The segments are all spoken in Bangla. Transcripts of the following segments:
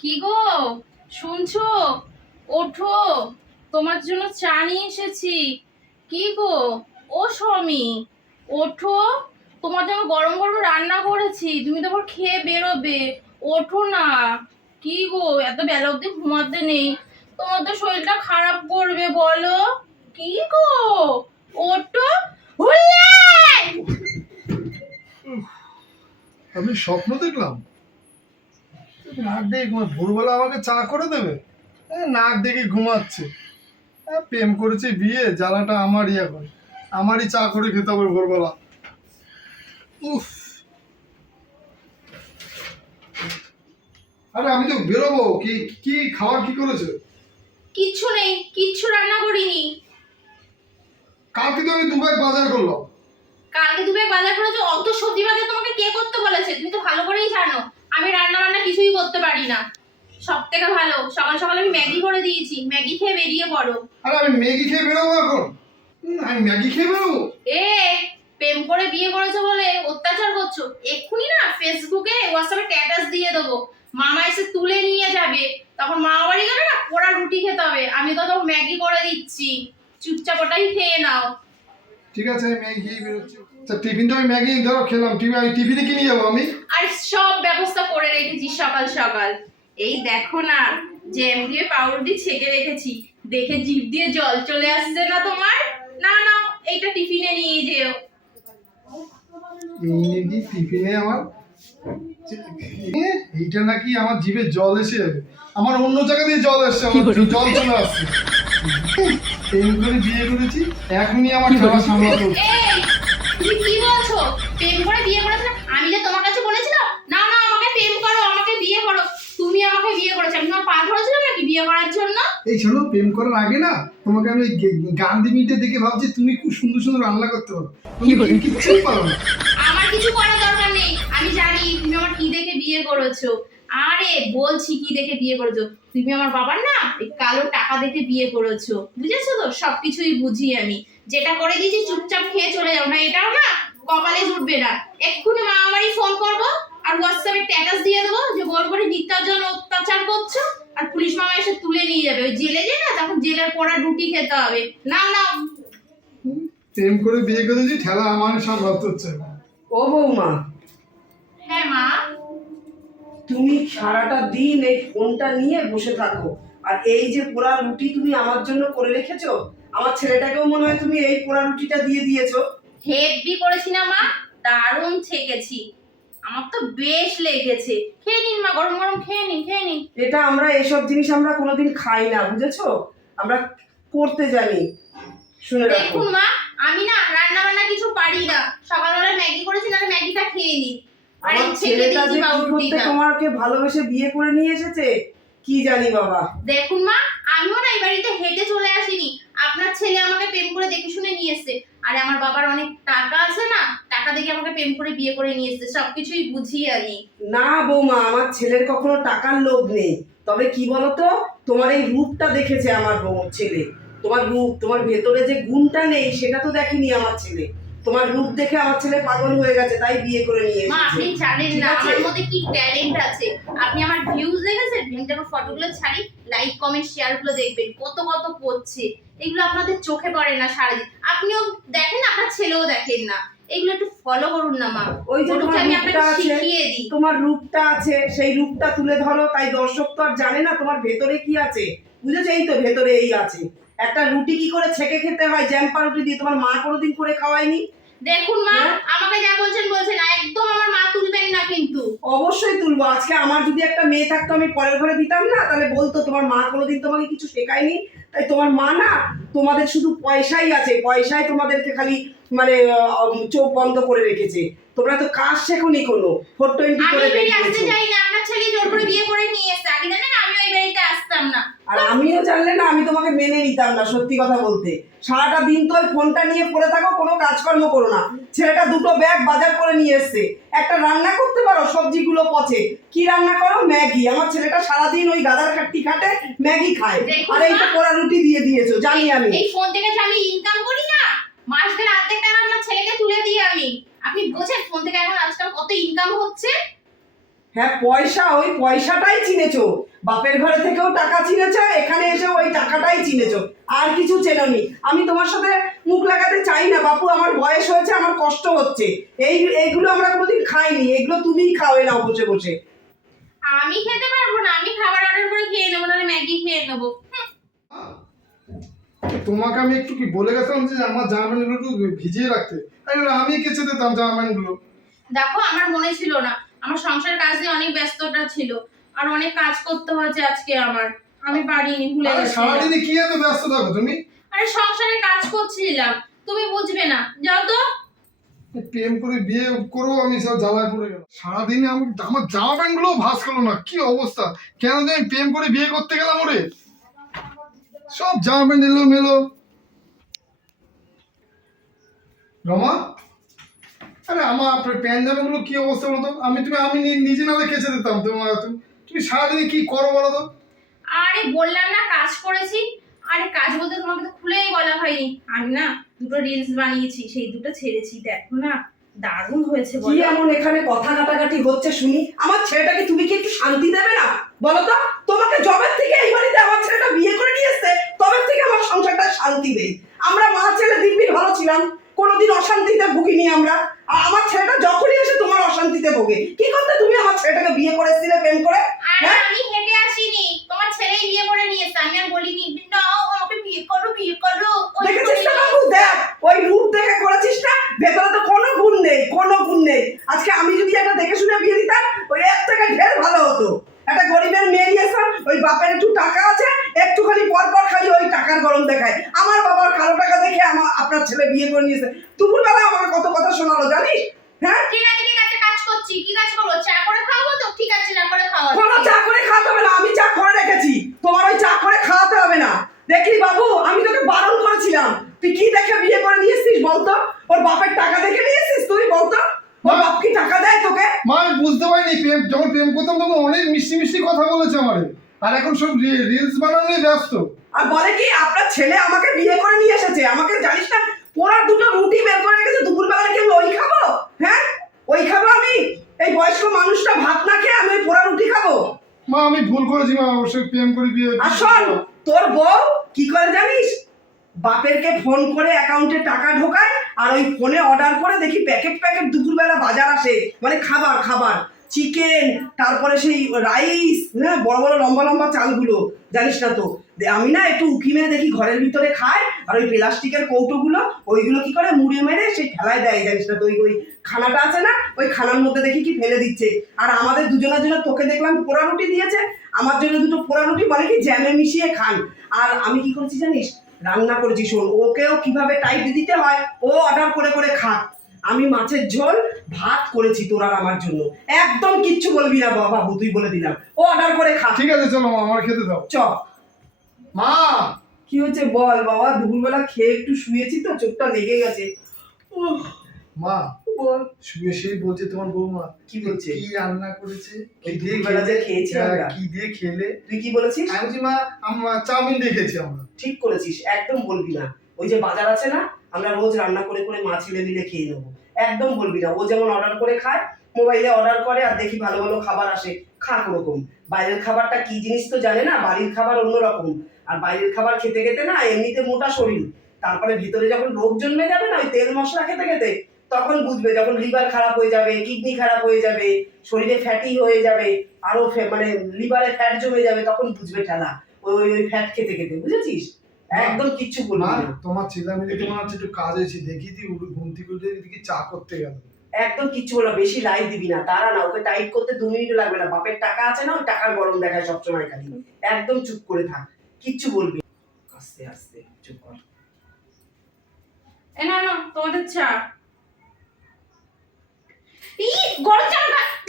কি গো? শুনছো? ওঠো। তোমার জন্য চা নিয়ে এসেছি। কি গো? ও স্বামী ওঠো। তোমার জন্য গরম গরম রান্না করেছি। তুমি তো আবার খেয়ে বেরোবে। ওঠো না। কি গো? এত বেলা অব্দি ঘুমাতে নেই। তোমার তো শরীরটা খারাপ করবে, বলো। কি গো? ওঠো! আমি স্বপ্ন দেখলাম। নাক ঘুমা ভোরবেলা আমাকে চা করে দেবে? নাক ডেকে ঘুমাচ্ছে? প্রেম করেছি বিয়ে জ্বালাটা আমারই এখন। আমারই চা করে খেতে হবে ভোরবেলা। উফ। আরে আমি তো বেরোবো। কি কি খাবার কি করেছে? কিচ্ছু নেই কিচ্ছু রান্না করিনি। কালকে তো আমি দুবার বাজার করলাম। কালকে তুমি বাজার করেছ? অত সবজি বাজার তোমাকে কে করতে বলেছে? তুমি তো ভালো করেই জানো। আমি রান্না বান্না কিছুই করতে পারি না। সব থেকে ভালো সকাল সকাল আমি ম্যাগি করে দিয়েছি। ম্যাগি খেয়ে বেরিয়ে পড়ো। আরে আমি ম্যাগি খেয়ে বেরোবো এখন? আমি ম্যাগি খেয়ে বেরোবো? এ প্রেম করে বিয়ে করেছ বলে অত্যাচার করছ? এক্ষুনি না ফেসবুকে হোয়াটসঅ্যাপে স্ট্যাটাস দিয়ে দেবো। মামা এসে তুলে নিয়ে যাবে। তখন মামা বাড়ি গেলে না পোড়া রুটি খেতে হবে। আমি তো তখন ম্যাগি করে দিচ্ছি। চুপচাপ ওটাই খেয়ে নাও। ঠিক আছে আমি ম্যাগি খেয়ে বেরোচ্ছি। টিফিন তো আমি ম্যাগি ধরো খেলাম। টিফিন আমি টিফিনে কি নিয়ে যাব আমি? আর সব ব্যবস্থা করে রেখেছি সকাল সকাল। এই দেখো না জ্যাম দিয়ে পাউরুটি ছেঁকে রেখেছি। দেখে জিভ দিয়ে জল চলে আসছে না তোমার? না না এইটা টিফিনে নিয়ে যেও। এই টিফিনে আমার? এইটা নাকি আমার জিভে জল এসে যাবে। আমার অন্য জায়গা দিয়ে জল আসছে আমার জল চলে আসছে। প্রেম করে বিয়ে করেছি এখনই আমার খেলা সামলাতে হচ্ছে। এই তুমি কি বলছো? প্রেম করে বিয়ে করেছ না? আমি যে তোমার কাছে বলেছিলাম? না না আমাকে প্রেম করো আমাকে বিয়ে করো। তুমি আমাকে বিয়ে করেছ। আমি তোমার পা ধরেছিলাম নাকি বিয়ে করার জন্য? এই শোনো প্রেম করার আগে না তোমাকে আমি গান্ধী মিটে দেখে ভাবছি তুমি খুব সুন্দর সুন্দর রান্না করতে পারো। তুমি কিচ্ছুই পারো না। আমার কিছু করার দরকার নেই। আমি জানি তুমি আমার কি দেখে বিয়ে করেছ। আরে বলছি কি দেখে বিয়ে করেছ। তুমি আমার বাবার না কালো টাকা দেখে বিয়ে করেছ। বুঝেছ তো? সবকিছুই বুঝি আমি। যেটা করে দিয়েছি চুপচাপ খেয়ে চলে যাও। না এটাও না কপালে জুটবে না। এক্ষুনি মা আমারই ফোন করব আর হোয়াটসঅ্যাপে স্ট্যাটাস দিয়ে দেবো যে বড় করে জন্য অত্যাচার করছ? আর পুলিশ মামা এসে তুলে নিয়ে যাবে। ওই জেলে যে না তখন জেলের পড়া রুটি খেতে হবে। না না প্রেম করে বিয়ে করেছি ঠেলা আমার হচ্ছে। এখন। ও বৌমা। হ্যাঁ মা। তুমি সারাটা দিন এই ফোনটা নিয়ে বসে থাকো। আর এই যে পোড়া রুটি তুমি আমার জন্য করে রেখেছো আমার ছেলেটাকেও মনে হয় তুমি এই পোড়া রুটিটা দিয়ে দিয়েছ। হেভি করেছি না মা? দারুণ ছেকেছি। আমার তো বেশ লেগেছে। খেয়ে নিন মা গরম গরম খেয়ে নিন খেয়ে নিন। এটা আমরা এসব জিনিস আমরা কোনোদিন খাই না বুঝেছ? আমরা করতে জানি। শুনে রাখো। দেখুন মা আমি না রান্না বান্না কিছু পারি না। সকালবেলা ম্যাগি করেছি না ম্যাগিটা খেয়ে নিন। আর আমার ছেলেটা যে কি করতে তোমাকে ভালোবেসে বিয়ে করে নিয়ে এসেছে? কি জানি বাবা। দেখুন মা আমিও না এই বাড়িতে হেঁটে চলে আসিনি আপনার ছেলে আমাকে প্রেম করে দেখে শুনে নিয়ে এসছে আর আমার বাবার অনেক টাকা আছে না আমাকে প্রেম করে বিয়ে করে নিয়ে এসছে সবকিছুই বুঝি আমি না বৌমা আমার ছেলের কখনো টাকার লোভ নেই। তবে কি বলতো? তোমার এই রূপটা দেখেছে আমার বউ ছেলে। তোমার রূপ তোমার ভেতরে যে গুণটা নেই সেটা তো দেখেনি আমার ছেলে। তোমার রূপ দেখে আমার ছেলে পাগল হয়ে গেছে তাই বিয়ে করে নিয়ে মা আপনি জানেন না আমার মধ্যে কি ট্যালেন্ট আছে? আপনি আমার ভিউজ দেখেছেন? আমি যখন ফটোগুলো ছাড়ি লাইক কমেন্ট শেয়ারগুলো দেখবেন। কত কত পড়ছে এগুলো আপনাদের চোখে পড়ে না সারাদিন। আপনিও দেখেন আপনার ছেলেও দেখেন না। এগুলো একটু ফলো করুন না মা। ওই যে তোমার আমি রূপটা আপনাকে আছে তোমার রূপটা আছে সেই রূপটা তুলে ধরো তাই দর্শক তো আর জানে না তোমার ভেতরে কি আছে। বুঝেছ? এই তো ভেতরে এই আছে। একটা রুটি কি করে ছেঁকে খেতে হয়? জ্যাম্পা রুটি দিয়ে তোমার মা কোনোদিন করে খাওয়ায়নি? দেখুন মা হ্যাঁ? আমাকে যা বলছেন বলছেন। একদম আমার মা তুলবেন না কিন্তু। অবশ্যই তুলবো। আজকে আমার যদি একটা মেয়ে থাকতো আমি পরের ঘরে দিতাম না? তাহলে বলতো তোমার মা কোনোদিন তোমাকে কিছু শেখায়নি? তাই তোমার মা না তোমাদের শুধু পয়সাই আছে। পয়সায় তোমাদেরকে খালি মানে চোখ বন্ধ করে রেখেছে। তোমরা তো কাজ শেখোনি কোনো। ফোর টোয়েন্টি করে বেরিয়েছো। আর আমিও জানলে না আমি তোমাকে মেনে নিতাম না সত্যি কথা বলতে। সারাটা দিন তো ওই ফোনটা নিয়ে পড়ে থাকো কোনো কাজকর্ম করো না। ছেলেটা দুটো ব্যাগ বাজার করে নিয়ে এসছে। একটা রান্না করতে পারো সবজিগুলো পচে। কি রান্না করো? ম্যাগি। আমার ছেলেটা সারাদিন ওই গাদার খাটটি খাটে ম্যাগি খায়। আর এই তো পোড়া রুটি দিয়ে দিয়েছ জানি আমি। এই ফোন থেকে আমি ইনকাম করি না? মাস গেলে অর্ধেক টাকা আপনার ছেলেকে তুলে দিই আমি। আপনি বোঝেন ফোন থেকে এখন আজকাল কত ইনকাম হচ্ছে? হ্যাঁ পয়সা ওই পয়সাটাই চিনেছো। বাপের ঘরে থেকেও টাকা চিনেছো এখানে এসে ওই টাকাটাই চিনেছো। আর কিছু চেনোনি। আমি তোমার সাথে মুখ লাগাতে চাই না বাপু আমার বয়স হয়েছে আমার কষ্ট হচ্ছে। এই এইগুলো আমরা কোনোদিন খাইনি এগুলো তুমিই খাওয়াই নাও বসে বসে। আমি খেতে পারব না আমি খাবার অর্ডার করে খেয়ে নেব নাহলে ম্যাগি খেয়ে নেব। তোমাকে আমি একটু কি বলে গেছিলাম যে আমার জামা প্যান্টগুলো একটু ভিজিয়ে রাখতে? আমি কেচে দিতাম জামা প্যান্টগুলো দেখো আমার মনে ছিল না। আমার সংসারের কাজ নিয়ে অনেক ব্যস্ততা ছিল। আর অনেক কাজ করতে হয়েছে আজকে আমার। আমি পারিনি ভুলে গেছিলাম। সারাদিনে কি এত ব্যস্ত থাকো তুমি? আরে সংসারে কাজ করছিলাম। তুমি বুঝবে না। যাও তো। প্রেম করে বিয়ে করেও আমি সব জ্বালায় পড়ে গেলাম। সারাদিনে আমি আমার জামা প্যান্টগুলো ভাস করল না। কি অবস্থা? কেন আমি প্রেম করে বিয়ে করতে গেলাম ওরে। সব জামা প্যান্ট এলো মেলো রমা? আরে আমার আপনার প্যান্ট জামা গুলো কি অবস্থা বলো তো? আমি তুমি, আমি নিজে নালে কেচে দিতাম তোমার তুমি তুমি সারাদিনে কি করো বলো তো? আরে বললাম না, কাজ করেছি। আরে কাজ বলতে তোমাকে তো খুলেই বলা হয়নি। আমি না দুটো রিলস বানিয়েছি, সেই দুটো ছেড়েছি, দেখো না। দারুণ হয়েছে কি এমন এখানে কথা কাটাকাটি হচ্ছে শুনি? আমার ছেলেটাকে তুমি কি একটু শান্তি দেবে না? বলো তো তোমাকে জবের থেকে এই বাড়িতে আমার ছেলেটা বিয়ে করে নিয়ে এসছে তবে থেকে আমার সংসারটা শান্তি নেই। আমরা মা ছেলে দিব্যির ভালো ছিলাম কোনোদিন অশান্তিতে ভুগিনি আমরা। আর আমার ছেলেটা যখনই এসে তোমার অশান্তিতে ভোগে কি করতে তুমি আমার ছেলেটাকে বিয়ে করে এসেছিলে প্রেম করে? হ্যাঁ? আমি হেঁটে আসিনি তোমার ছেলেই বিয়ে করে নিয়েছে আমি আর বলিনি না বিয়ে করো বিয়ে করো। দেখেছিস না বাবু দেখ ওই রূপ দেখে করেছিস না ভেতরে তো কোনো গুণ নেই কোনো গুণ নেই। আজকে আমি যদি এটা দেখে শুনে বিয়ে দিতাম ওই এর থেকে ঢের ভালো হতো। একটা গরিবের মেয়ে নিয়েছে ওই বাপের একটু টাকা আছে একটুখানি পর পর খালি ওই টাকার গরম দেখায়। আমার বাবার কালো টাকা দেখে আমার আপনার ছেলে বিয়ে করে নিয়েছে। দুপুরবেলা আমাকে কত কথা শোনালো জানিস? হ্যাঁ? ঠিক আছে ঠিক আছে কাজ করছি কি কাজ করব? চা করে খাওয়াবো তো? ঠিক আছে চা করে খাওয়াবো। কোনো চা করে খাওয়াতে হবে না আমি চা করে রেখেছি। তোমার ওই চা করে খাওয়াতে হবে না। দেখলি বাবু আমি তোকে বারণ করেছিলাম। তুই কি দেখে বিয়ে করে নিয়ে এসছিস বলতো? ওর বাপের টাকা দেখে নিয়ে এসছিস তুই বলতো? ওর বাপ কি টাকা দেয় তোকে? মা আমি বুঝতে পারিনি প্রেম যখন প্রেম করতাম তখন অনেক মিষ্টি মিষ্টি কথা বলেছে আমারে। আর এখন সব রিলস বানানোই ব্যস্ত। আর বলে কি আপনার ছেলে আমাকে বিয়ে করে নিয়ে এসেছে। আমাকে জানিস না পোড়া দুটো রুটি বের করে রেখেছে দুপুরবেলা কি ওই খাব? হ্যাঁ? ওই খাব আমি? এই বয়স্ক মানুষটা ভাত না খেয়ে আমি ওই পোড়া রুটি খাব? মা আমি ভুল করেছি মা অবশ্যই প্রেম করে বিয়ে আর শোন তোর বউ কি করে জানিস? বাপেরকে ফোন করে অ্যাকাউন্টে টাকা ঢোকায় আর ওই ফোনে অর্ডার করে দেখি প্যাকেট প্যাকেট দুপুরবেলা বাজার আসে। মানে খাবার খাবার। চিকেন তারপরে সেই রাইস হ্যাঁ বড় বড় লম্বা লম্বা চালগুলো। জানিস না তো? আমি না একটু উকি মেরে দেখি ঘরের ভিতরে খায় আর ওই প্লাস্টিকের কৌটোগুলো ওইগুলো কি করে মুড়ে মেরে সেই ঠেলায় দেয় জানিস না ওই ওই খানাটা আছে না ওই খানার মধ্যে দেখি কি ফেলে দিচ্ছে। আর আমাদের দুজনের জন্য তোকে দেখলাম পোড়া রুটি দিয়েছে আমার জন্য দুটো পোড়া রুটি বলে কি জ্যামে মিশিয়ে খান। আর আমি কি করেছি জানিস? রান্না করেছি শোন ওকেও কীভাবে টাইট দিতে হয় ও অর্ডার করে করে খা। আমি মাছের ঝোল ভাত করেছি তোর আর আমার জন্য। একদম কিচ্ছু বলবি না বাবা তুই বলে দিলাম। ও অর্ডার করে খা। ঠিক আছে চলো আমার খেতে দাও। চ মা! কি হচ্ছে বল বাবা? দুপুরবেলা খেয়ে একটু শুয়েছি তো চোখটা লেগে গেছে। মা বল। শুয়ে বলছে তোমার বৌমা কি বলছে? কি রান্না করেছে? কি দিয়ে খেলে? খেয়েছি হ্যাঁ, আমরা। কি দিয়ে খেলে? তুই কি বলেছিস? আমি বলছি, মা আমরা চাউমিন দিয়ে খেয়েছি আমরা। ঠিক করেছিস একদম বলবি না। ওই যে বাজার আছে না আমরা রোজ রান্না করে করে মা ছেলে মিলে খেয়ে নেব। একদম বলবি না। ও যেমন অর্ডার করে খায় মোবাইলে অর্ডার করে আর দেখি ভালো ভালো খাবার আসে। খাক ওরকম। বাইরের খাবারটা কি জিনিস তো জানে না বাড়ির খাবার অন্যরকম। আর বাইরের খাবার খেতে খেতে না এমনিতে মোটা শরীর। তারপরে ভিতরে যখন রোগ জন্মে যাবে না ওই তেল মশলা খেতে খেতে তখন বুঝবে যখন লিভার খারাপ হয়ে যাবে কিডনি খারাপ হয়ে যাবে শরীরে ফ্যাটি হয়ে যাবে আরও মানে লিভারে ফ্যাট জমে যাবে তখন বুঝবে ঠেলা। ওই ওই ফ্যাট খেতে খেতে বুঝেছিস? একদম কিচ্ছু বলবি না। তোমার ছেলে আমি দেখে মনে হচ্ছে একটু কাজ হয়েছে দেখি তুই উঠে ঘুম থেকে উঠে এদিকে চা করতে গেল। একদম কিচ্ছু বলো বেশি লাইট দিবি না তারা না ওকে টাইট করতে দু মিনিট লাগবে না বাপের টাকা আছে না ওই টাকার গরম দেখায় সবসময় খালি। একদম চুপ করে থাক। কিচ্ছু বলবি আস্তে আস্তে চুপ কর। এ না না তোমাদের চা। ই গরম চা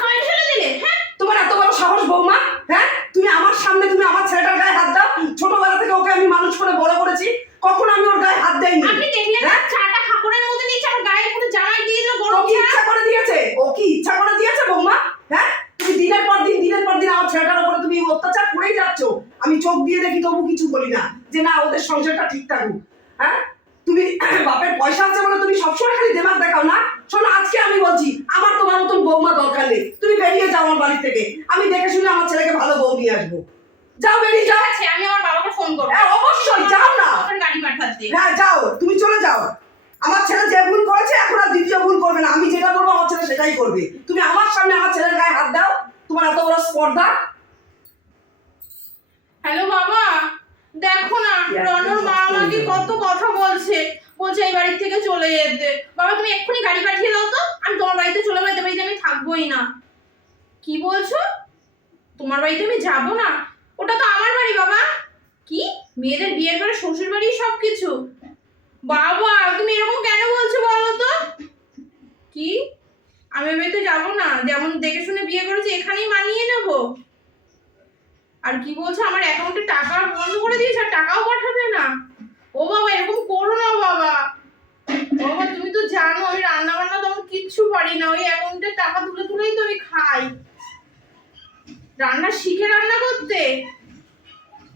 গায়ে ফেলে দিলে হ্যাঁ? তোমার এত বড় সাহস বৌমা হ্যাঁ? তুমি আমার সামনে তুমি আমার ছেলেটার গায়ে হাত দাও। ছোটবেলা থেকে ওকে আমি মানুষ করে বড় করেছি। কখন আমি ওর গায়ে হাত দেইনি। আপনি দেখলেন না চাটা ঠাকুরের মধ্যে নিয়ে চার গায়ে পুরো জ্বালাই দিয়ে দিল গরম কি চা? ইচ্ছা করে দিয়েছে। ও কি ইচ্ছা করে দিয়েছে বৌমা হ্যাঁ? তুমি দিনের পর দিন দিনের পর দিন আমার ছেলেটার উপরে তুমি অত্যাচার করেই যাচ্ছ আমি চোখ দিয়ে দেখি তবু কিছু বলি না যে না ওদের সংসারটা ঠিক থাকুক হ্যাঁ? তুমি বাপের পয়সা আছে বলে তুমি সবসময় খালি দেমাগ দেখাও না? শোনো আজকে আমি বলছি আমার তোমার মতন বৌমা দরকার নেই। তুমি বেরিয়ে যাও আমার বাড়ি থেকে। আমি দেখে শুনে আমার ছেলেকে ভালো বউ নিয়ে আসব। যাও বেরিয়ে যাও। আছে আমি আমার বাবাকে ফোন করব। হ্যাঁ, অবশ্যই, যাও না। গাড়ি পাঠাতে। হ্যাঁ যাও তুমি চলে যাও। আমার ছেলে যে ভুল করেছে এখন আর দ্বিতীয় ভুল করবে না। আমি যেটা করব আমার ছেলে সেটাই করবে। তুমি আমার সামনে আমার ছেলের গায়ে হাত দাও। তোমার এত বড় স্পর্ধা। হ্যালো বাবা দেখো না রনর মা আমাকে কত কথা বলছে। বলছে এই বাড়ি থেকে চলে যেতে। বাবা তুমি এক্ষুনি গাড়ি পাঠিয়ে দাও তো আমি তোমার বাড়িতে চলে এই বাড়িতে আমি থাকবোই না। কি বলছো? তোমার বাড়িতে আমি যাব না? ওটা তো আমার বাড়ি বাবা। কি? মেয়েদের বিয়ের পরে শ্বশুর বাড়ি সব কিছু বাবা তুমি এরকম কেন বলছো বলো তো? কি? আমি বাড়িতে যাব না। যেমন দেখে শুনে বিয়ে করেছি এখানেই মানিয়ে নেব। আর কি বলছো, আমার অ্যাকাউন্টে টাকা বন্ধ করে দিয়েছে, আর টাকাও পাঠাবে না। ও বাবা, এরকম করো না বাবা। বাবা, তুমি তো জানো, আমি রান্না বান্না তো তেমন কিচ্ছু পারি না। ওই অ্যাকাউন্টে টাকা তুলে তুলেই তো আমি খাই। রান্না শিখে রান্না করতে?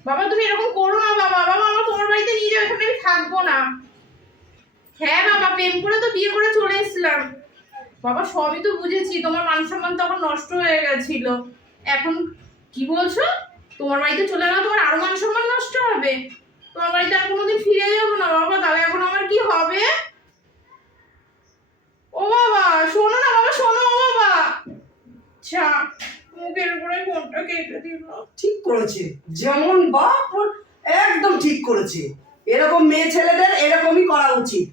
বাবা, তুমি এরকম করো না বাবা। বাবা, আমার তোমার বাড়িতে নিয়ে যাও, এখানে আমি থাকব না। হ্যাঁ বাবা, প্রেম করে তো বিয়ে করে চলে এসেছিলাম। বাবা, সবই তো বুঝেছি। তোমার মান সম্মান তখন নষ্ট হয়ে গেছিল। এখন কি বলছো? তোমার বাড়িতে চলে গেলে তোমার আরও মান সম্মান নষ্ট হবে। তোমার বাড়িতে আর কোনোদিন ফিরে যাব না, বাবা। তাহলে এখন আমার কি হবে? ও বাবা, শোনো না বাবা, শোনো ও বাবা। আচ্ছা মুখের উপরে ফোনটা কেটে দিল। ঠিক করেছে। যেমন বাপ, একদম ঠিক করেছে। এরকম মেয়ে ছেলেদের এরকমই করা উচিত।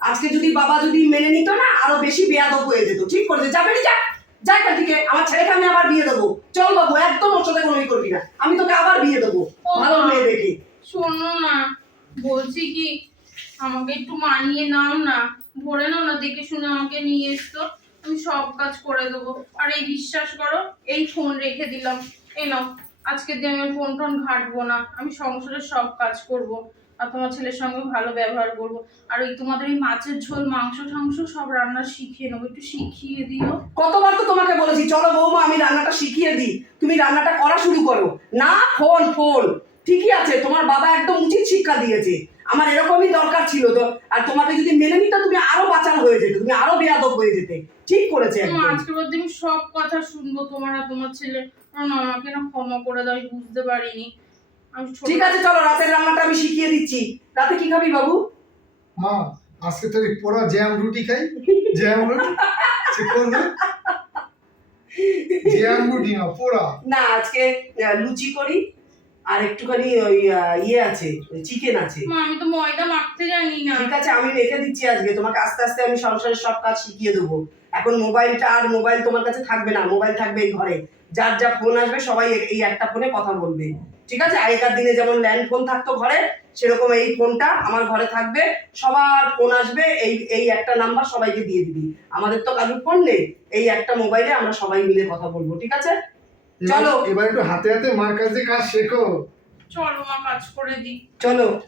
আজকে যদি বাবা যদি মেনে নিত না, আরও বেশি বেয়াদব হয়ে যেত। ঠিক করেছে। যাবে যা। যা এখান থেকে। আমার ছেলেকে আমি আবার বিয়ে দেবো। চল বাবু একদম ওর সাথে কোনো করবি না। আমি তোকে আবার বিয়ে দেবো। ভালো মেয়ে দেখে। শোনো না বলছি কি আমাকে একটু মানিয়ে নাও না। ধরে নাও না দেখে শুনে আমাকে নিয়ে এসতো আমি সব কাজ করে দেবো। আর এই বিশ্বাস করো এই ফোন রেখে দিলাম। এই নাও আজকের দিন আমি ফোন টোন ঘাটবো না। আমি সংসারের সব কাজ করব। আর তোমার ছেলের সঙ্গে ভালো ব্যবহার করব। আর ওই তোমাদের এই মাছের ঝোল মাংস টাংস সব রান্না শিখিয়ে নেব। একটু শিখিয়ে দিও। কতবার তো তোমাকে বলেছি চলো বৌমা আমি রান্নাটা শিখিয়ে দিই। তুমি রান্নাটা করা শুরু করো। না ফোন ফোন। ঠিকই আছে তোমার বাবা একদম উচিত শিক্ষা দিয়েছে। আমার এরকমই দরকার ছিল তো। আর তোমাকে যদি মেনে নিত তুমি আরও বাঁচাল হয়ে যেতে তুমি আরও বেয়াদব হয়ে যেতে। ঠিক করেছে আজকের পর দিন সব কথা শুনব তোমার আর তোমার ছেলে। আমাকে না ক্ষমা করে দাও আমি বুঝতে পারিনি। আমি ঠিক আছে চলো রাতের রান্নাটা আমি শিখিয়ে দিচ্ছি। রাতে কি খাবি বাবু? মা আজকে তো পোড়া জ্যাম রুটি খাই। জ্যাম রুটি? জ্যাম রুটি না পোড়া। না আজকে লুচি করি আর একটুখানি ওই ইয়ে আছে চিকেন আছে। মা আমি তো ময়দা মাখতে জানি না। ঠিক আছে আমি রেখে দিচ্ছি আজকে তোমাকে আস্তে আস্তে আমি সংসারের সব কাজ শিখিয়ে দেবো। এখন মোবাইলটা আর মোবাইল তোমার কাছে থাকবে না মোবাইল থাকবে এই ঘরে। যার যা ফোন আসবে সবাই এই একটা ফোনে কথা বলবে। ঠিক আছে? আগেকার দিনে যেমন ল্যান্ড ফোন থাকতো ঘরে সেরকম এই ফোনটা আমার ঘরে থাকবে। সবার ফোন আসবে এই এই একটা নাম্বার সবাইকে দিয়ে দিবি। আমাদের তো কারোর ফোন নেই। এই একটা মোবাইলে আমরা সবাই মিলে কথা বলব ঠিক আছে? চলো। এবার- একটু হাতে হাতে মার কাছে কাজ শেখো। চলো মা কাজ করে দিই। চলো।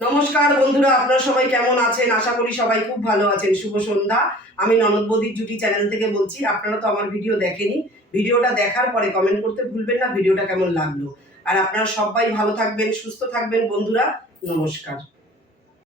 নমস্কার বন্ধুরা আপনারা সবাই কেমন আছেন? আশা করি সবাই খুব ভালো আছেন। শুভ সন্ধ্যা। আমি ননদ বৌদির জুটি চ্যানেল থেকে বলছি আপনারা তো আমার ভিডিও দেখেনি। ভিডিওটা দেখার পরে কমেন্ট করতে ভুলবেন না, ভিডিওটা কেমন লাগল। আর আপনারা সবাই ভালো থাকবেন, সুস্থ থাকবেন, বন্ধুরা, নমস্কার।